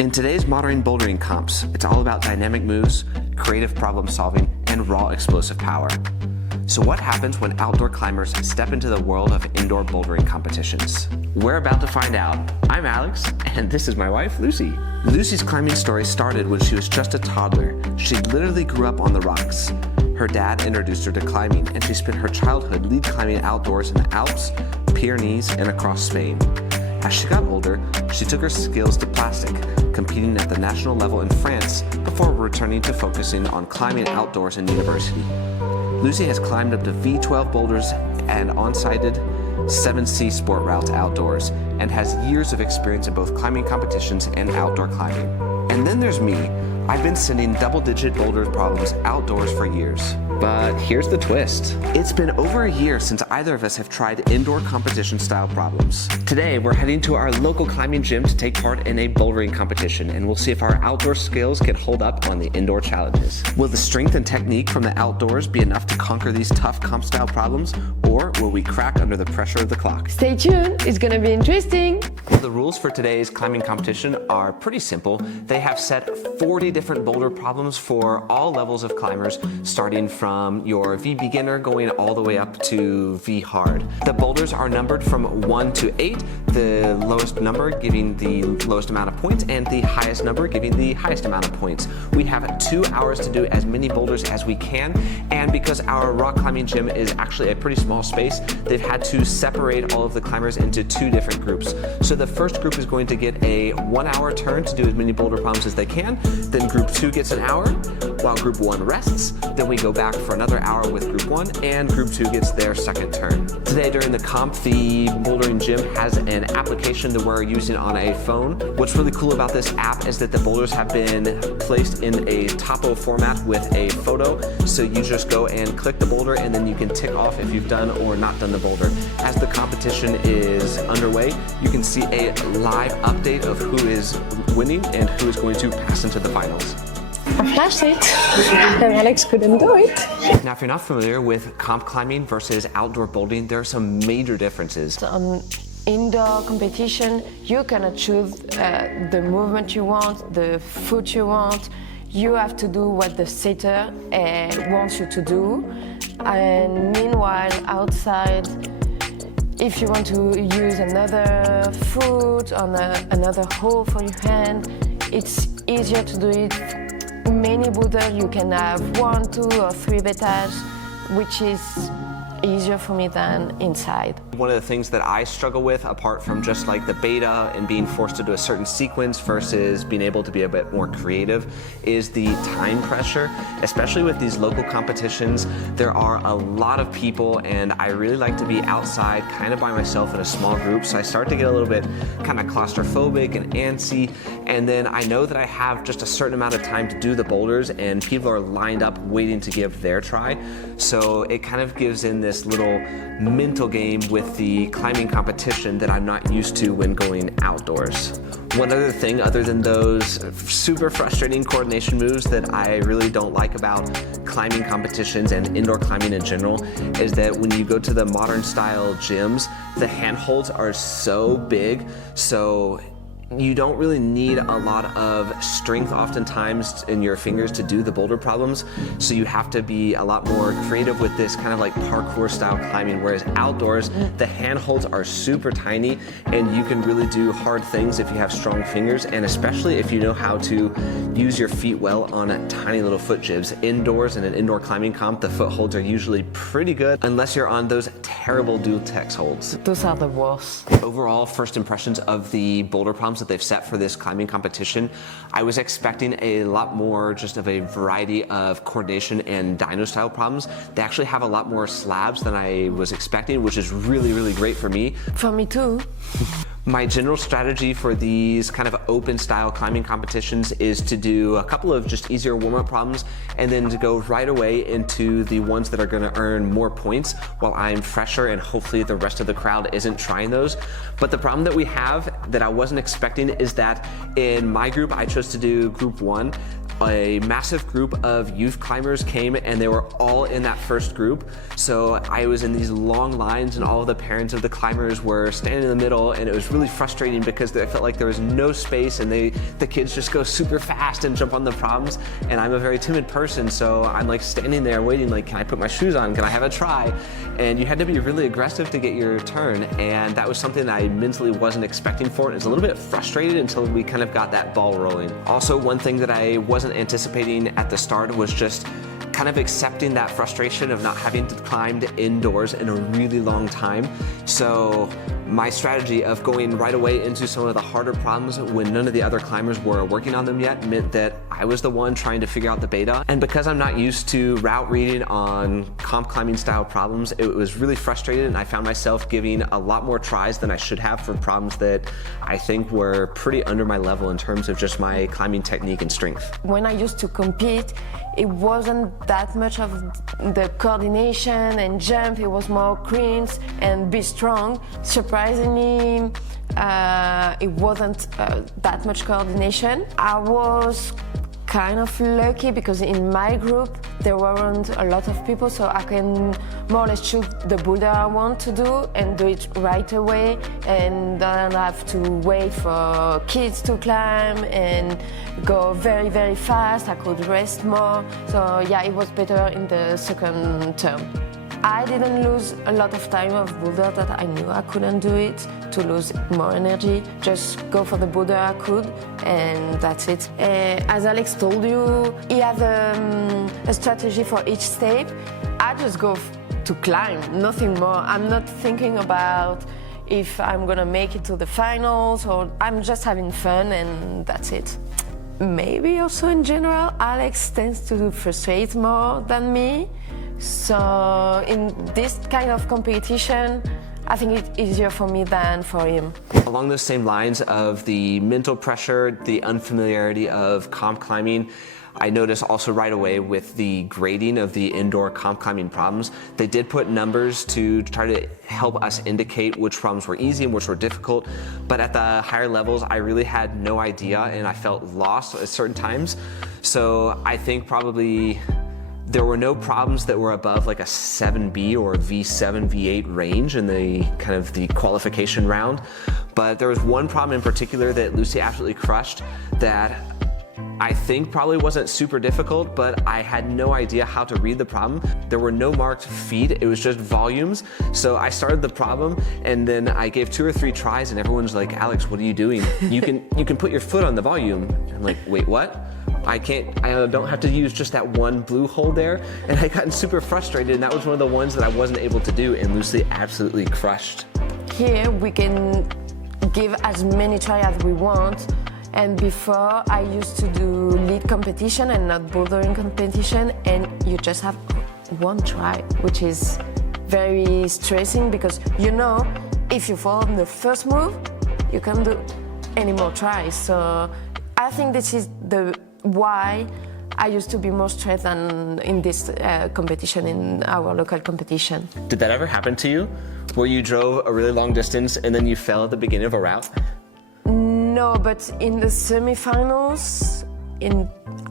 In today's modern bouldering comps, it's all about dynamic moves, creative problem solving, and raw explosive power. So what happens when outdoor climbers step into the world of indoor bouldering competitions? We're about to find out. I'm Alex, and this is my wife, Lucy. Lucy's climbing story started when she was just a toddler. She literally grew up on the rocks. Her dad introduced her to climbing, and she spent her childhood lead climbing outdoors in the Alps, Pyrenees, and across Spain. As she got older, she took her skills to plastic, competing at the national level in France before returning to focusing on climbing outdoors in university. Lucy has climbed up to V12 boulders and on-sited 7C sport routes outdoors and has years of experience in both climbing competitions and outdoor climbing. And then there's me. I've been sending double-digit boulder problems outdoors for years. But here's the twist. It's been over a year since either of us have tried indoor competition-style problems. Today, we're heading to our local climbing gym to take part in a bouldering competition, and we'll see if our outdoor skills can hold up on the indoor challenges. Will the strength and technique from the outdoors be enough to conquer these tough comp-style problems, or will we crack under the pressure of the clock? Stay tuned, it's gonna be interesting. Well, the rules for today's climbing competition are pretty simple. They have set 40 different boulder problems for all levels of climbers, starting from your V beginner going all the way up to V hard. The boulders are numbered from 1 to 8, the lowest number giving the lowest amount of points and the highest number giving the highest amount of points. We have 2 hours to do as many boulders as we can, and because our rock climbing gym is actually a pretty small space, they've had to separate all of the climbers into 2 different groups. So the first group is going to get a 1-hour turn to do as many boulder problems as they can, then group 2 gets an hour, while group 1 rests, then we go back for another hour with group 1, and group 2 gets their second turn. Today during the comp, the bouldering gym has an application that we're using on a phone. What's really cool about this app is that the boulders have been placed in a topo format with a photo, so you just go and click the boulder and then you can tick off if you've done or not done the boulder. As the competition is underway, you can see a live update of who is winning and who is going to pass into the finals. I flashed it, and Alex couldn't do it. Now, if you're not familiar with comp climbing versus outdoor bouldering, there are some major differences. On indoor competition, you cannot choose the movement you want, the foot you want. You have to do what the setter wants you to do. And meanwhile, outside, if you want to use another foot on another hole for your hand, it's easier to do it. Many boulders you can have 1, 2, or 3 betas, which is easier for me than inside. One of the things that I struggle with, apart from just like the beta and being forced to do a certain sequence versus being able to be a bit more creative, is the time pressure. Especially with these local competitions, there are a lot of people, and I really like to be outside kind of by myself in a small group, so I start to get a little bit kind of claustrophobic and antsy, and then I know that I have just a certain amount of time to do the boulders, and people are lined up waiting to give their try, so it kind of gives in this little mental game with the climbing competition that I'm not used to when going outdoors. One other thing, other than those super frustrating coordination moves that I really don't like about climbing competitions and indoor climbing in general, is that when you go to the modern style gyms, the handholds are so big, so you don't really need a lot of strength oftentimes in your fingers to do the boulder problems, so you have to be a lot more creative with this kind of like parkour style climbing, whereas outdoors the handholds are super tiny and you can really do hard things if you have strong fingers, and especially if you know how to use your feet well on tiny little foot jibs. Indoors in an indoor climbing comp, the footholds are usually pretty good unless you're on those terrible dual text holds. Those are the worst. Overall, first impressions of the boulder problems that they've set for this climbing competition, I was expecting a lot more just of a variety of coordination and dyno style problems. They actually have a lot more slabs than I was expecting, which is really, really great for me. For me too. My general strategy for these kind of open style climbing competitions is to do a couple of just easier warm-up problems and then to go right away into the ones that are going to earn more points while I'm fresher and hopefully the rest of the crowd isn't trying those. But the problem that we have that I wasn't expecting is that in my group I chose to do group 1 a massive group of youth climbers came and they were all in that first group. So I was in these long lines and all of the parents of the climbers were standing in the middle, and it was really frustrating because I felt like there was no space and the kids just go super fast and jump on the problems. And I'm a very timid person, so I'm like standing there waiting, like, can I put my shoes on? Can I have a try? And you had to be really aggressive to get your turn. And that was something that I mentally wasn't expecting for it. It was a little bit frustrated until we kind of got that ball rolling. Also, one thing that I wasn't anticipating at the start was just kind of accepting that frustration of not having climbed indoors in a really long time. So my strategy of going right away into some of the harder problems when none of the other climbers were working on them yet meant that I was the one trying to figure out the beta. And because I'm not used to route reading on comp climbing style problems, it was really frustrating, and I found myself giving a lot more tries than I should have for problems that I think were pretty under my level in terms of just my climbing technique and strength. When I used to compete, it wasn't that much of the coordination and jump, it was more cleans and be strong. Surprisingly, it wasn't that much coordination. I was kind of lucky because in my group there weren't a lot of people, so I can more or less choose the boulder I want to do and do it right away, and don't have to wait for kids to climb and go very, very fast. I could rest more. So yeah, it was better in the second term. I didn't lose a lot of time of boulder that I knew I couldn't do it to lose more energy. Just go for the boulder I could, and that's it. As Alex told you, he has a strategy for each step. I just go to climb, nothing more. I'm not thinking about if I'm gonna make it to the finals, or I'm just having fun, and that's it. Maybe also in general, Alex tends to frustrate more than me. So in this kind of competition, I think it's easier for me than for him. Along those same lines of the mental pressure, the unfamiliarity of comp climbing, I noticed also right away with the grading of the indoor comp climbing problems, they did put numbers to try to help us indicate which problems were easy and which were difficult. But at the higher levels, I really had no idea, and I felt lost at certain times. So I think probably there were no problems that were above like a 7B or a V7, V8 range in the kind of the qualification round. But there was one problem in particular that Lucie absolutely crushed that I think probably wasn't super difficult, but I had no idea how to read the problem. There were no marked feet, it was just volumes. So I started the problem, and then I gave 2 or 3 tries, and everyone's like, Alex, what are you doing? You can put your foot on the volume. And I'm like, wait, what? I don't have to use just that one blue hole there. And I got super frustrated, and that was one of the ones that I wasn't able to do, and Lucie absolutely crushed. Here we can give as many tries as we want. And before, I used to do lead competition and not bouldering competition, and you just have one try, which is very stressing because you know if you fall on the first move, you can't do any more tries. So I think this is why I used to be more stressed than in this competition, in our local competition. Did that ever happen to you? Where you drove a really long distance and then you fell at the beginning of a route? No, but in the semifinals,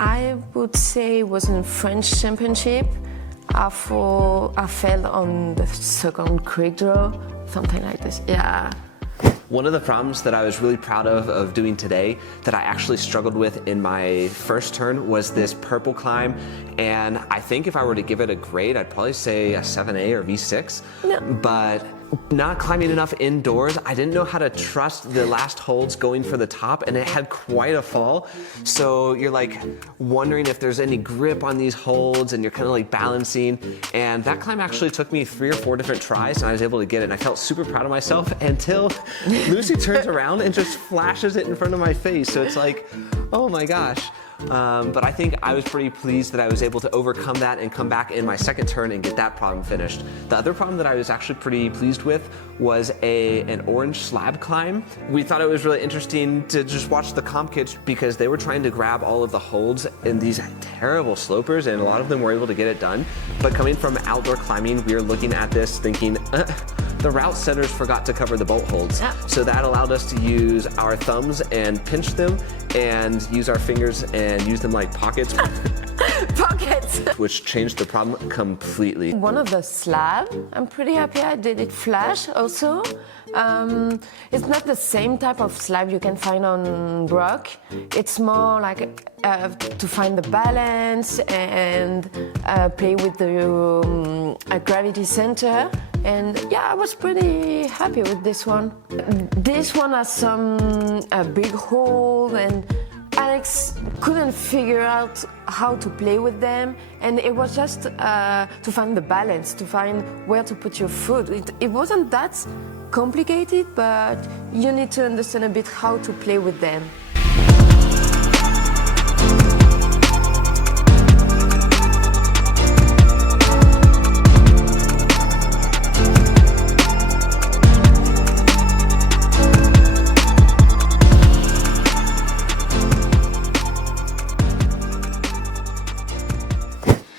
I would say it was in French championship, I fell on the second quick draw, something like this, yeah. One of the problems that I was really proud of doing today that I actually struggled with in my first turn was this purple climb, and I think if I were to give it a grade, I'd probably say a 7A or V6, No. But not climbing enough indoors, I didn't know how to trust the last holds going for the top, and it had quite a fall. So you're like wondering if there's any grip on these holds, and you're kind of like balancing. And that climb actually took me 3 or 4 different tries, and I was able to get it. And I felt super proud of myself until Lucie turns around and just flashes it in front of my face. So it's like, oh my gosh. But I think I was pretty pleased that I was able to overcome that and come back in my second turn and get that problem finished. The other problem that I was actually pretty pleased with was an orange slab climb. We thought it was really interesting to just watch the comp kids because they were trying to grab all of the holds in these terrible slopers, and a lot of them were able to get it done. But coming from outdoor climbing, we were looking at this thinking, the route setters forgot to cover the bolt holds. Yeah. So that allowed us to use our thumbs and pinch them and use our fingers and use them like pockets, Pockets. which changed the problem completely. One of the slab, I'm pretty happy I did it flash also. It's not the same type of slab you can find on rock. It's more like to find the balance and play with the gravity center. And yeah, I was pretty happy with this one. This one has some big hole, and Alex couldn't figure out how to play with them, and it was just to find the balance, to find where to put your foot. It wasn't that complicated, but you need to understand a bit how to play with them.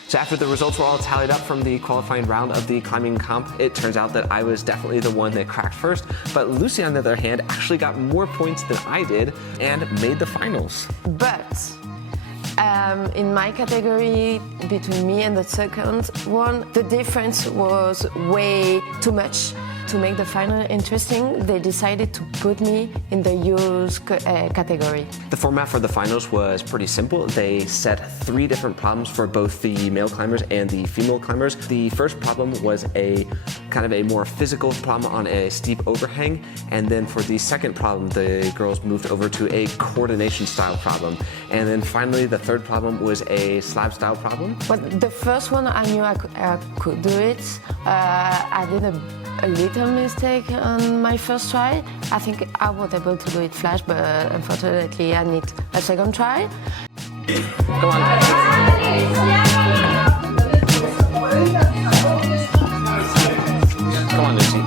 So after the results were all tallied up from the qualifying round of the climbing comp, it turns out that I was definitely the one that cracked first, but Lucie, on the other hand, actually got more points than I did and made the finals. But in my category, between me and the second one, the difference was way too much. To make the final interesting, they decided to put me in the youth category. The format for the finals was pretty simple. They set 3 different problems for both the male climbers and the female climbers. The first problem was a kind of a more physical problem on a steep overhang, and then for the second problem, the girls moved over to a coordination style problem. And then finally, the third problem was a slab style problem. But the first one, I knew I could do it. I did a little mistake on my first try. I think I was able to do it flash, but unfortunately I need a second try. Come on. Come on, Lucie.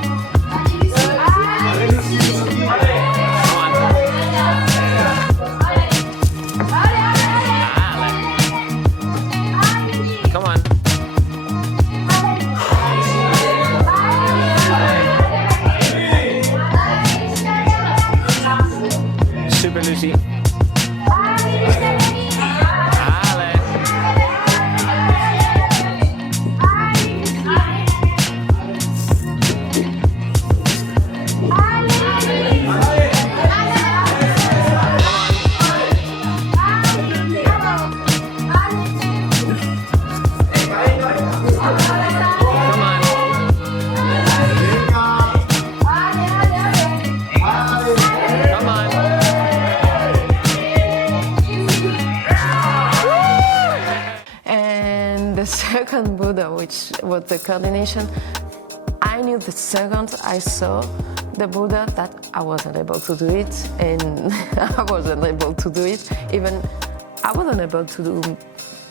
Come on. Super Lucie. The second boulder, which was the coordination, I knew the second I saw the boulder that I wasn't able to do it, and I wasn't able to do it. Even I wasn't able to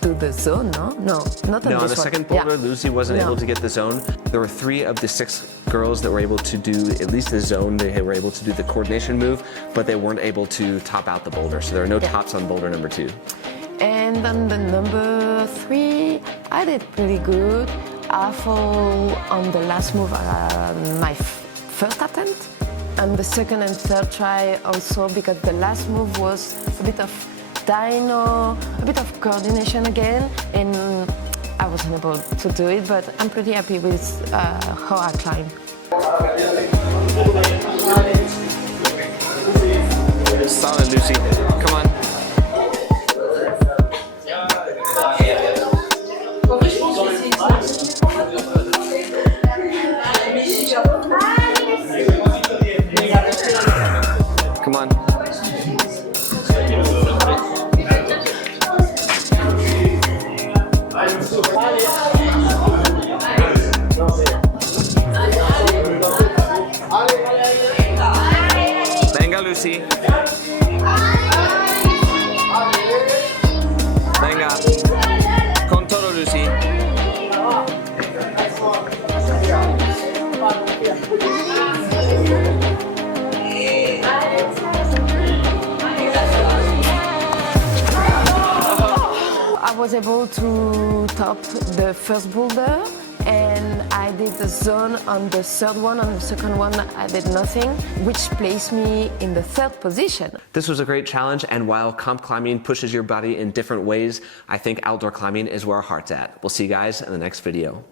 do the zone, no, not on this one. No, on the second boulder, yeah. Lucie wasn't able to get the zone. There were 3 of the 6 girls that were able to do at least the zone. They were able to do the coordination move, but they weren't able to top out the boulder. So there are no tops on boulder number 2. And on the number 3, I did pretty good. I fall on the last move my first attempt. And the second and third try also, because the last move was a bit of dyno, a bit of coordination again, and I wasn't able to do it, but I'm pretty happy with how I climb. Solid, Lucie. Come on. Come on. Venga, Lucie. Venga. Con todo, Lucie. I was able to top the first boulder, and I did the zone on the third one. On the second one, I did nothing, which placed me in the third position. This was a great challenge, and while comp climbing pushes your body in different ways, I think outdoor climbing is where our heart's at. We'll see you guys in the next video.